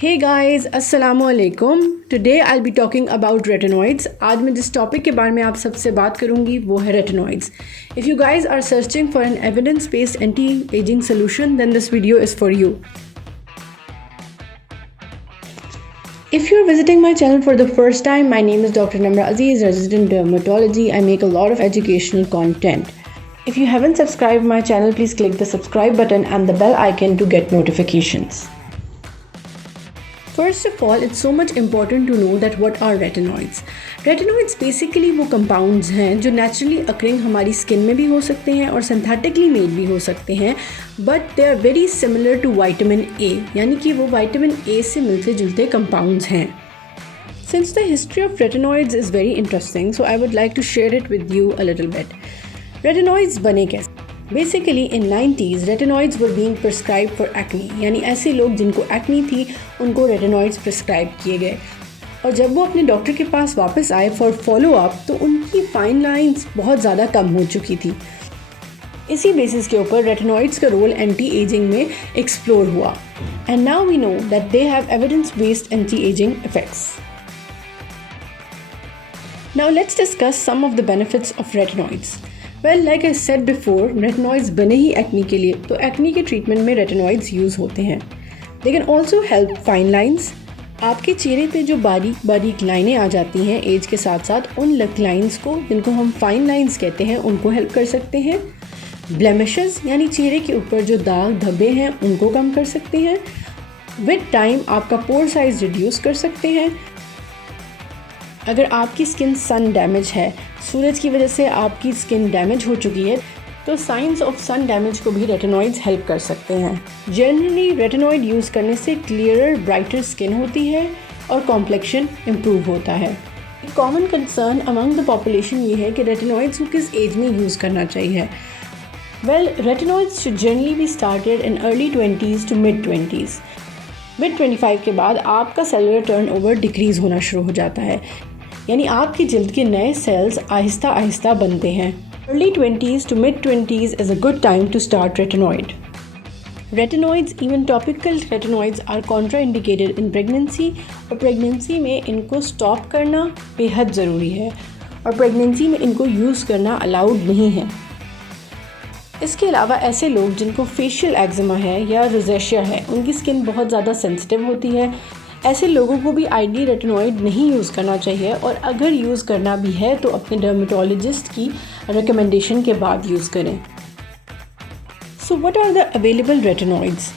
Hey guys, अस्सलाम वालेकुम। Today I'll be talking about retinoids। आज मैं जिस टॉपिक के बारे में आप सबसे बात करूंगी वो है retinoids। If you guys are searching for an evidence-based anti-aging solution, then this video is for you। If you're visiting my channel for the first time, my name is Dr. Namra Aziz, resident dermatology। I make a lot of educational content। If you haven't subscribed my channel, please click the subscribe button and the bell icon to get notifications। First of all, it's so much important to know that what are retinoids। Retinoids basically वो compounds हैं जो naturally occurring हमारी skin में भी हो सकते हैं और synthetically made भी हो सकते हैं, but they are very similar to vitamin A, यानी कि वो vitamin A से मिलते जुलते compounds हैं। Since the history of retinoids is very interesting, so I would like to share it with you a little bit। Retinoids बने कैसे? Basically in 90s retinoids were being prescribe for acne, यानी ऐसे लोग जिनको acne थी उनको retinoids prescribe किए गए और जब वो अपने डॉक्टर के पास वापस आए फॉर फॉलो अप तो उनकी फाइन लाइंस बहुत ज़्यादा कम हो चुकी थी। इसी बेसिस के ऊपर रेटिनॉइड्स का रोल एंटी एजिंग में एक्सप्लोर हुआ and now we know that they have evidence based anti ageing effects. Now let's discuss some of the benefits of retinoids. Well like I said before, retinoids बने ही acne के लिए, तो acne के treatment में retinoids use होते हैं। They can also help fine lines. आपके चेहरे पे जो बारीक बारीक लाइनें आ जाती हैं एज के साथ साथ, उन लाइंस को जिनको हम फाइन लाइंस कहते हैं उनको हेल्प कर सकते हैं। ब्लेमिशेस यानी चेहरे के ऊपर जो दाग धब्बे हैं उनको कम कर सकते हैं। विद टाइम आपका पोर साइज़ रिड्यूस कर सकते हैं। अगर आपकी स्किन सन डैमेज है, सूरज की वजह से आपकी स्किन डैमेज हो चुकी है, तो साइंस ऑफ सन डैमेज को भी रेटिनॉइड्स हेल्प कर सकते हैं। जनरली रेटिनॉइड यूज़ करने से क्लियरर ब्राइटर स्किन होती है और कॉम्प्लेक्शन इम्प्रूव होता है। एक common concern among the population ये है कि रेटिनॉइड्स को किस एज में यूज़ करना चाहिए। Well, retinoids should generally be started in early 20s to mid 20s। Mid 25 के बाद आपका सेलुलर टर्नओवर डिक्रीज़ होना शुरू हो जाता है, यानी आपकी जल्द के नए सेल्स आहिस्ता आहिस्ता बनते हैं। Early 20s to mid 20s is a good time to start retinoid. Retinoids, even topical retinoids, are contraindicated in pregnancy और प्रेगनेंसी में इनको स्टॉप करना बेहद ज़रूरी है और प्रेगनेंसी में इनको यूज़ करना अलाउड नहीं है। इसके अलावा ऐसे लोग जिनको फेशियल एक्जिमा है या रोज़ेशिया है, उनकी स्किन बहुत ज़्यादा सेंसिटिव होती है, ऐसे लोगों को भी आइडियली रेटिनॉइड नहीं यूज़ करना चाहिए और अगर यूज़ करना भी है तो अपने डर्मेटोलॉजिस्ट की रिकमेंडेशन के बाद यूज़ करें। So what are the available retinoids?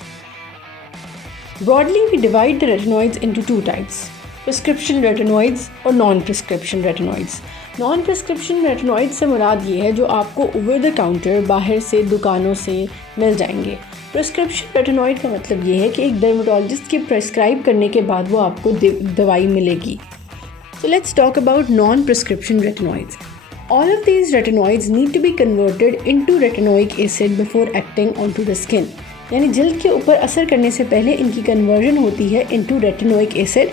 Broadly we divide the retinoids into two types, prescription retinoids और non prescription retinoids. Non prescription retinoids से मुराद ये है जो आपको ओवर द काउंटर बाहर से दुकानों से मिल जाएंगे। प्रिस्क्रिप्शन रेटिनॉइड का मतलब ये है कि एक डर्मेटोलॉजिस्ट के प्रिस्क्राइब करने के बाद वो आपको दवाई मिलेगी। So let's talk about non prescription retinoids. All of these retinoids need to be converted into retinoic acid before acting onto the skin, यानी जल्द के ऊपर असर करने से पहले इनकी कन्वर्जन होती है into retinoic acid,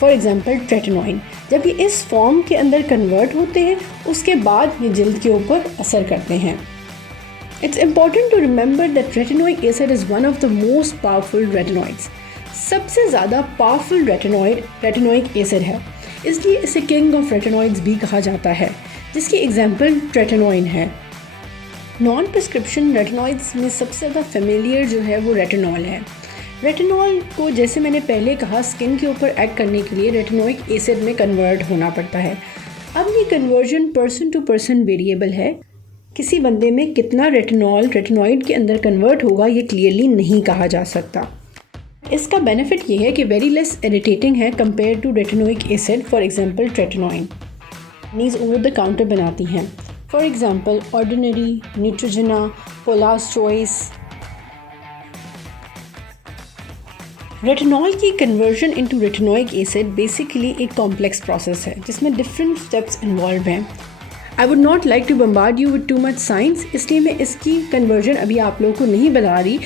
for example tretinoin. जब ये इस फॉर्म के अंदर कन्वर्ट होते हैं उसके बाद ये जल्द के ऊपर असर करते हैं। It's important to remember that retinoic acid is one of the most powerful retinoids। सबसे ज़्यादा पावरफुल रेटिनॉइड रेटिनोइक एसिड है, इसलिए इसे किंग ऑफ रेटिनॉइड्स भी कहा जाता है, जिसकी एग्जाम्पल ट्रेटिनोइन है। नॉन प्रिस्क्रिप्शन रेटिनॉइड्स में सबसे ज़्यादा फेमिलियर जो है वो रेटिनॉल है। रेटिनॉल को, जैसे मैंने पहले कहा, स्किन के ऊपर एक्ट करने के लिए रेटिनोइक एसिड में कन्वर्ट होना पड़ता है। अब ये conversion person to person variable है। किसी बंदे में कितना रेटिनॉल रेटिनॉइड के अंदर कन्वर्ट होगा ये क्लियरली नहीं कहा जा सकता। इसका बेनिफिट ये है कि वेरी लेस इरिटेटिंग है compare to retinoic acid. For example tretinoin नीज ओवर द काउंटर बनाती हैं, for example ordinary, Neutrogena, Paula's choice. Retinol की conversion into retinoic acid basically एक कॉम्प्लेक्स प्रोसेस है जिसमें डिफरेंट स्टेप्स इन्वॉल्व हैं। I would not like to bombard you with too much science, इसलिए मैं इसकी कन्वर्जन अभी आप लोगों को नहीं बता रही,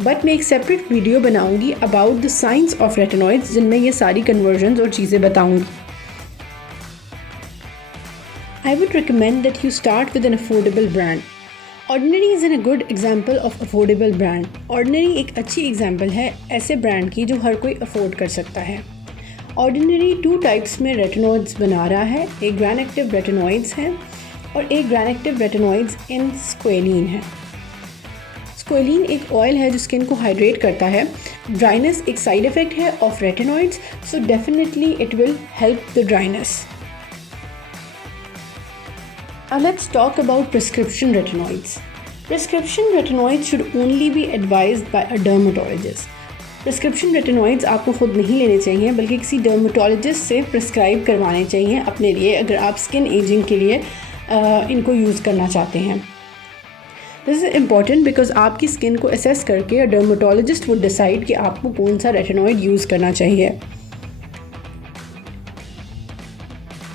बट मैं एक सेपरेट वीडियो बनाऊंगी about the science of retinoids जिनमें ये सारी कन्वर्जन्स और चीज़ें बताऊंगी। I would recommend that you start with an affordable brand. Ordinary is an a good example of affordable brand. Ordinary एक अच्छी एग्जाम्पल है ऐसे ब्रांड की जो हर कोई अफोर्ड कर सकता है। ऑर्डिनरी 2 टाइप्स में रेटिनॉइड्स बना रहा है, एक ग्रैन एक्टिव रेटिनॉइड्स हैं और एक ग्रैन एक्टिव रेटिनॉइड्स इन स्क्वेलिन है। स्क्वेलिन एक ऑयल है जो स्किन को हाइड्रेट करता है। ड्राइनेस एक साइड इफेक्ट है of retinoids, so definitely it will help the dryness. Now let's talk about prescription retinoids. Prescription retinoids should only be advised by a dermatologist. Prescription retinoids आपको खुद नहीं लेने चाहिए बल्कि किसी dermatologist से prescribe करवाने चाहिए अपने लिए, अगर आप skin aging के लिए इनको यूज़ करना चाहते हैं। This is important because आपकी skin को assess करके a dermatologist would decide कि आपको कौन सा retinoid यूज़ करना चाहिए।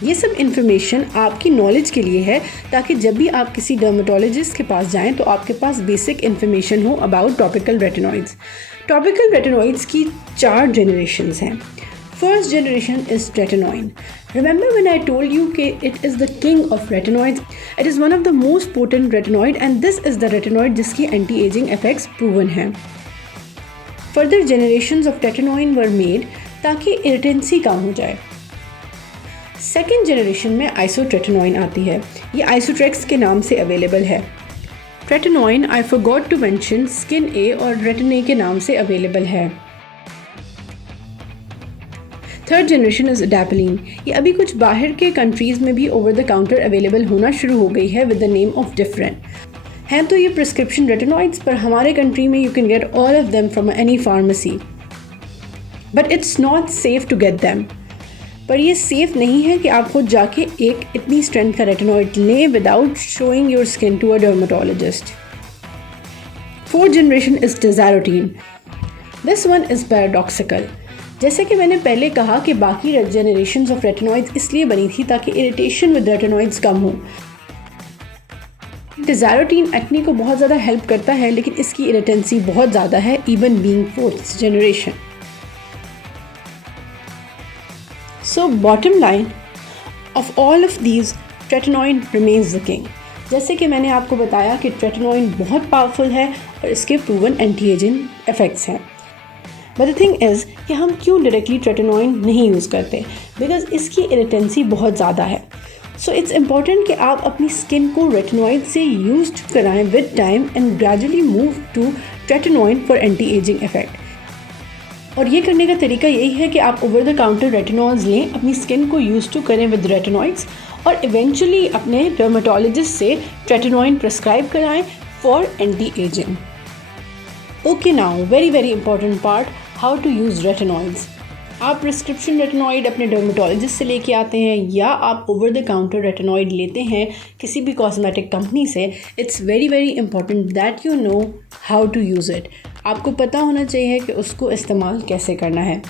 ये सब इन्फॉर्मेशन आपकी नॉलेज के लिए है ताकि जब भी आप किसी डर्मेटोलॉजिस्ट के पास जाएं तो आपके पास बेसिक इन्फॉर्मेशन हो about topical retinoids. Topical retinoids की 4 जनरेशंस हैं। First generation is tretinoin. Remember when I told you कि it is the king of retinoids, it is one of the most potent retinoid and this is the retinoid जिसकी anti ageing effects proven हैं। Further generations of tretinoin were made ताकि irritancy कम हो जाए। Second generation में isotretinoin आती है, ये आइसोट्रेक्स के नाम से अवेलेबल है। Tretinoin I forgot to mention skin A और रेटिने के नाम से अवेलेबल है। थर्ड जनरेशन इज़ अडैप्लिन, ये अभी कुछ बाहर के कंट्रीज़ में भी ओवर द काउंटर अवेलेबल होना शुरू हो गई है with the name of different. हैं तो ये प्रिस्क्रिप्शन रेटिनॉइड्स, पर हमारे कंट्री में you can get all of them from any pharmacy, but it's not safe to get them. पर ये सेफ़ नहीं है कि आप खुद जाके एक इतनी स्ट्रेंथ का रेटिनॉइड लें without showing your skin to a dermatologist. Fourth generation is tazarotene. This one is paradoxical. जैसे कि मैंने पहले कहा कि बाकी जनरेशन्स ऑफ रेटिनॉइड्स इसलिए बनी थी ताकि इरिटेशन विद रेटिनॉइड्स कम हो। डेज़ारोटीन एक्ने को बहुत ज़्यादा हेल्प करता है लेकिन इसकी इरिटेंसी बहुत ज़्यादा है, even being fourth generation. So bottom line of all of these, tretinoin remains the king. जैसे कि मैंने आपको बताया कि ट्रेटिनॉइन बहुत पावरफुल है और इसके प्रूवन एंटी एजिंग इफेक्ट्स हैं। बट द थिंग इज़ कि हम क्यों डायरेक्टली ट्रेटिनॉइन नहीं यूज़ करते, बिकॉज इसकी इरिटेंसी बहुत ज़्यादा है। सो इट्स इम्पॉर्टेंट कि आप अपनी स्किन को रेटिनॉइड से यूज कराएं with time and gradually move to tretinoin for anti ageing effect. और ये करने का तरीका यही है कि आप ओवर द काउंटर रेटिनॉल्स लें, अपनी स्किन को यूज़ टू करें विद रेटिनॉइड्स और इवेंचुअली अपने डर्मेटोलॉजिस्ट से ट्रेटिनॉइन प्रिस्क्राइब कराएं for anti ageing. Okay, now very important part, how to use retinoids. आप प्रिस्क्रिप्शन रेटिनॉइड अपने डर्मेटोलॉजिस्ट से लेके आते हैं या आप ओवर द काउंटर रेटिनॉइड लेते हैं किसी भी कॉस्मेटिक कंपनी से, it's very important that you know how to use it. आपको पता होना चाहिए कि उसको इस्तेमाल कैसे करना है।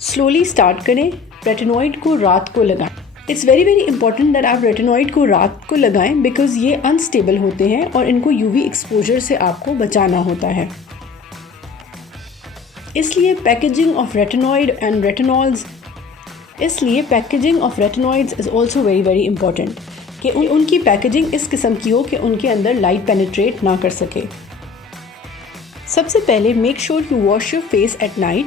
स्लोली स्टार्ट करें, रेटिनॉइड को रात को लगाएं। इट्स वेरी इंपॉर्टेंट दैट आप रेटिनॉइड को रात को लगाएं बिकॉज ये अनस्टेबल होते हैं और इनको यूवी एक्सपोजर से आपको बचाना होता है। इसलिए packaging of retinoid and retinols is also very important कि उनकी पैकेजिंग इस किस्म की हो कि उनके अंदर लाइट पेनिट्रेट ना कर सके। सबसे पहले make sure you wash your face at night.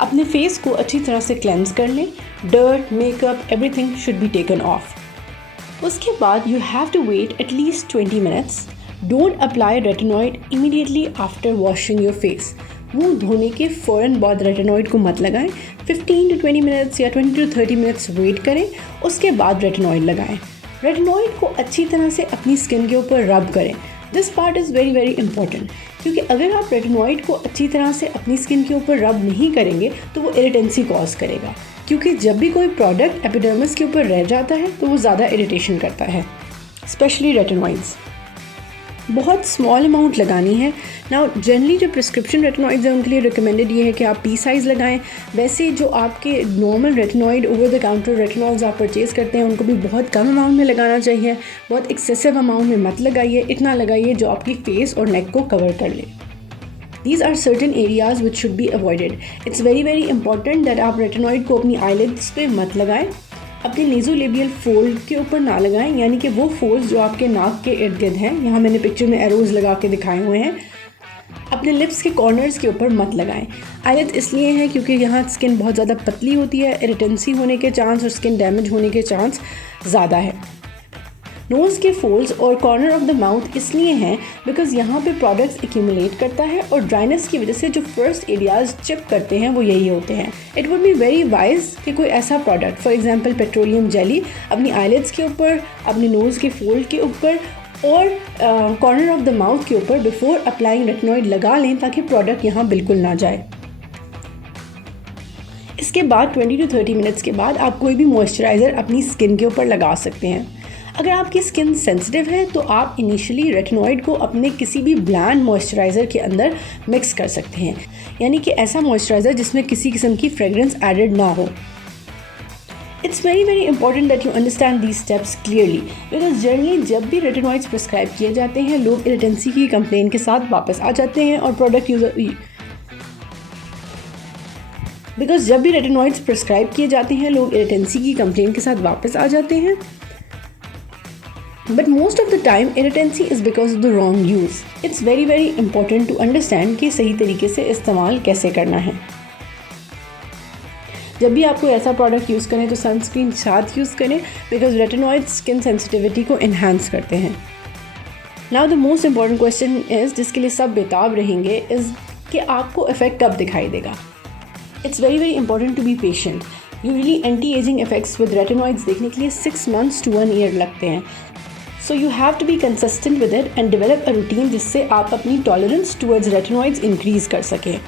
अपने फेस को अच्छी तरह से क्लेंज कर लें। Dirt, makeup, everything should be taken off. उसके बाद you have to wait at least 20 minutes. Don't apply retinoid immediately after washing your face. मुँह धोने के फ़ौरन बाद रेटिनॉइड को मत लगाएं। 15 to 20 मिनट्स या 20 to 30 मिनट्स वेट करें, उसके बाद रेटिनॉइड लगाएं। रेटिनॉइड को अच्छी तरह से अपनी स्किन के ऊपर रब करें। This part is very important क्योंकि अगर आप रेटिनॉइड को अच्छी तरह से अपनी स्किन के ऊपर रब नहीं करेंगे तो वो इरिटेंसी कॉज करेगा, क्योंकि जब भी कोई प्रोडक्ट एपिडर्मिस के ऊपर रह जाता है तो वो ज़्यादा इरिटेशन करता है, स्पेशली रेटिनॉइड्स। बहुत स्मॉल अमाउंट लगानी है। नाउ जनरली जो प्रिस्क्रिप्शन रेटिनॉइड्स हैं उनके लिए रिकमेंडेड ये है कि आप पी साइज़ लगाएं। वैसे जो आपके normal retinoid over the counter retinols आप परचेज़ करते हैं उनको भी बहुत कम अमाउंट में लगाना चाहिए। बहुत एक्सेसिव अमाउंट में मत लगाइए, इतना लगाइए जो आपकी फेस और नेक को कवर कर ले। These are certain areas which should be avoided. It's very important that आप रेटिनॉइड को अपनी आईलिड्स पे मत लगाएं। अपने नेज़ोलेबियल फोल्ड के ऊपर ना लगाएं, यानी कि वो फोल्ड्स जो आपके नाक के इर्द गिर्द हैं, यहाँ मैंने पिक्चर में एरोज लगा के दिखाए हुए हैं, अपने लिप्स के कॉर्नर्स के ऊपर मत लगाएं। आईलिड्स इसलिए है क्योंकि यहाँ स्किन बहुत ज़्यादा पतली होती है, इरिटेंसी होने के चांस और स्किन डैमेज होने के चांस ज़्यादा है। नोज़ के फोल्ड्स और कॉर्नर ऑफ द माउथ इसलिए हैं बिकॉज यहाँ पे प्रोडक्ट्स एक्यूमुलेट करता है और ड्राइनेस की वजह से जो फर्स्ट एरियाज चिप करते हैं वो यही होते हैं। It would be very wise कि कोई ऐसा product, for example petroleum jelly, अपनी आईलिड्स के ऊपर, अपने नोज़ के फोल्ड के ऊपर और कॉर्नर ऑफ द माउथ के ऊपर बिफोर अप्लाइंग रेटिनॉइड लगा लें ताकि प्रोडक्ट यहाँ बिल्कुल ना जाए। इसके बाद 20 to 30 मिनट्स के बाद आप कोई भी मॉइस्चराइज़र अपनी स्किन के ऊपर लगा सकते हैं। अगर आपकी स्किन सेंसिटिव है तो आप इनिशियली रेटिनॉइड को अपने किसी भी ब्लैंड मॉइस्चराइज़र के अंदर मिक्स कर सकते हैं, यानी कि ऐसा मॉइस्चराइज़र जिसमें किसी किस्म की फ्रेगरेंस एडेड ना हो। It's very important that you understand these steps clearly because generally जब भी रेटिनॉइड्स प्रिस्क्राइब किए जाते हैं लोग इरिटेंसी की कंप्लेन के साथ वापस आ जाते हैं और प्रोडक्ट यूज़र बिकॉज जब भी रेटिनॉइड्स प्रिस्क्राइब किए जाते हैं लोग इरिटेंसी की कंप्लेन के साथ वापस आ जाते हैं। But most of the time irritancy is because of the wrong use. It's very important to understand कि सही तरीके से इस्तेमाल कैसे करना है। जब भी आप कोई ऐसा प्रोडक्ट यूज़ करें तो सनस्क्रीन साथ यूज़ करें बिकॉज रेटिनॉइड्स स्किन सेंसिटिविटी को इन्हांस करते हैं। Now the most important question is, जिसके लिए सब बेताब रहेंगे, इज़ कि आपको इफ़ेक्ट कब दिखाई देगा। It's very important to be patient. Usually anti ageing effects with retinoids देखने के लिए 6 months to 1 year लगते हैं। So you have to be consistent with it and develop a routine जिससे आप अपनी tolerance towards retinoids increase कर सकें।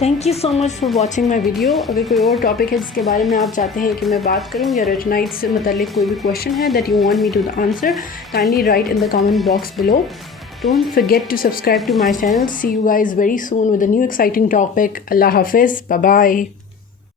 Thank you so much for watching my video। अगर कोई और टॉपिक है जिसके बारे में आप चाहते हैं कि मैं बात करूं या रेटिनॉइड्स से मुताल्लिक कोई भी क्वेश्चन है that you want me to answer, kindly write in the comment box below। Don't forget to subscribe to my channel। See you guys very soon with a new exciting topic। Allah Hafiz। Bye bye।